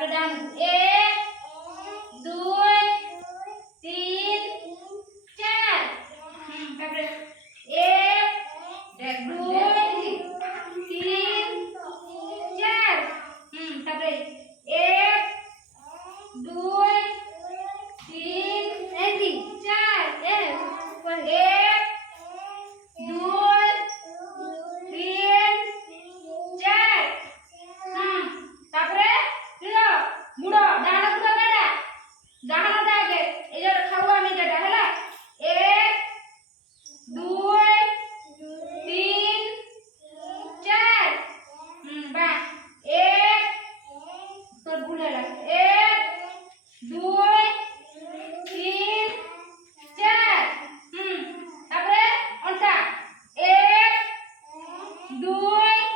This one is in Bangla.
তারপরে ডান 1 2 3 4 তারপরে 1 2 3 4 তারপরে 1 2 3 এই 4 1 2 3 4 তারপরে মুড়ো ডানা মুড়ো বেটা ডানাটা আগে এই যে খাবো আমি যেটা হলা 1 2 3 4 বা 1 তোর ভুল হলো 1 2 3 4 তারপরে ওটা 1 2